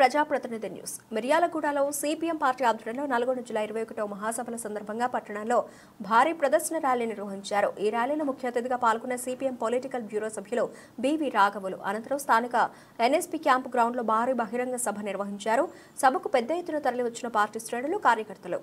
ప్రజాప్రతినిధి న్యూస్. మిర్యాలగూడలో CPM party ఆధ్వర్యంలో 4 జూలై 21వ మహాసభల సందర్భంగా పట్టణంలో భారీ ప్రదర్శన ర్యాలీ నిర్వహించారు. ఈ ర్యాలీలో ముఖ్య అతిథిగా పాల్గొన్న సిపిఎం పొలిటికల్ బ్యూరో సభ్యులు బివి రాఘవులు. అనంతరం స్థానిక ఎన్ఎస్పీ క్యాంపు గ్రౌండ్లో భారీ బహిరంగ సభ నిర్వహించారు. సభకు పెద్ద ఎత్తున తరలివచ్చిన పార్టీ శ్రేణులు, కార్యకర్తలు.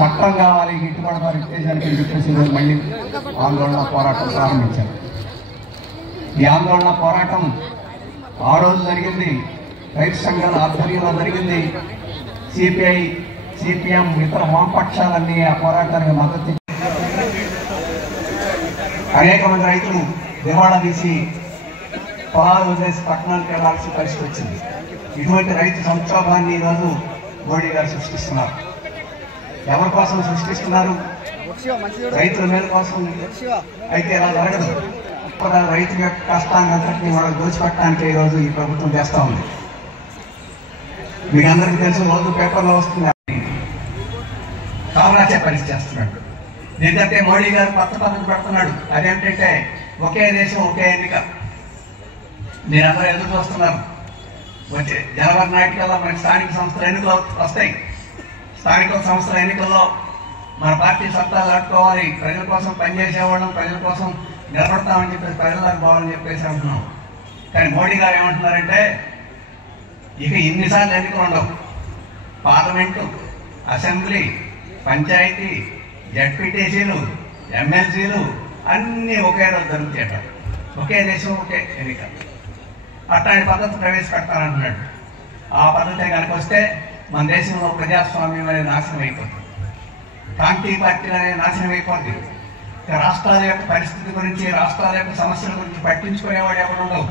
చట్టం కావాలి, గిట్టుబాటు ధర ఇచ్చేసరికి చెప్పేసి మళ్ళీ ఆందోళన పోరాటం ప్రారంభించారు. ఈ ఆందోళన పోరాటం ఆ రోజు జరిగింది, రైతు సంఘాల ఆధ్వర్యంలో జరిగింది. సిపిఐ, సిపిఎం, ఇతర వామపక్షాలన్నీ ఆ పోరాటానికి మద్దతు అనేక మంది రైతులు దివాళా తీసి పొలాలు వదిలేసి పట్టణానికి వెళ్లాల్సిన పరిస్థితి వచ్చింది. ఇటువంటి రైతు సంక్షోభాన్ని ఈరోజు మోడీ గారు సృష్టిస్తున్నారు. ఎవరి కోసం సృష్టిస్తున్నారు? రైతుల మేలు కోసం. అయితే ఇలా జరగదు. రైతు యొక్క కష్టాన్ని అంతటినీ వాళ్ళకి దోచిపెట్టడానికి ఈరోజు ఈ ప్రభుత్వం చేస్తూ ఉంది. మీకు అందరికీ తెలుసు, రోజు పేపర్లో వస్తుంది, కావరాచే పరిస్థితి చేస్తున్నాడు. ఎందుకంటే మోడీ గారు కొత్త పద్ధతి పెడుతున్నాడు. అదేంటంటే ఒకే దేశం ఒకే ఎన్నిక. మీరందరూ ఎదురు చూస్తున్నారు. వచ్చే జనవరి నాటికల్లా మనకి స్థానిక సంస్థల ఎన్నికలు వస్తాయి. స్థానిక సంస్థల ఎన్నికల్లో మన పార్టీ సత్తాలు దాటుకోవాలి, ప్రజల కోసం పనిచేసేవాళ్ళం, ప్రజల కోసం నిలబడతామని చెప్పేసి ప్రజలకు పోవాలని చెప్పేసి అంటున్నాం. కానీ మోడీ గారు ఏమంటున్నారంటే ఇక ఇన్నిసార్లు ఎన్నికలు ఉండవు. పార్లమెంటు, అసెంబ్లీ, పంచాయతీ, జడ్పీటీసీలు, ఎమ్మెల్సీలు అన్నీ ఒకే రోజు జరుగుతాయట. ఒకే దేశం ఒకే ఎన్నిక. అట్లాంటి పద్ధతి ప్రవేశపెడతానంటున్నాడు. ఆ పద్ధతి కనుక వస్తే మన దేశంలో ప్రజాస్వామ్యం అనేది నాశనం అయిపోతుంది. కాంటీ పార్టీలు అనేది నాశనం అయిపోతుంది. రాష్ట్రాల యొక్క పరిస్థితి గురించి, రాష్ట్రాల యొక్క సమస్యల గురించి పట్టించుకునేవాడు ఎవరు ఉండవు.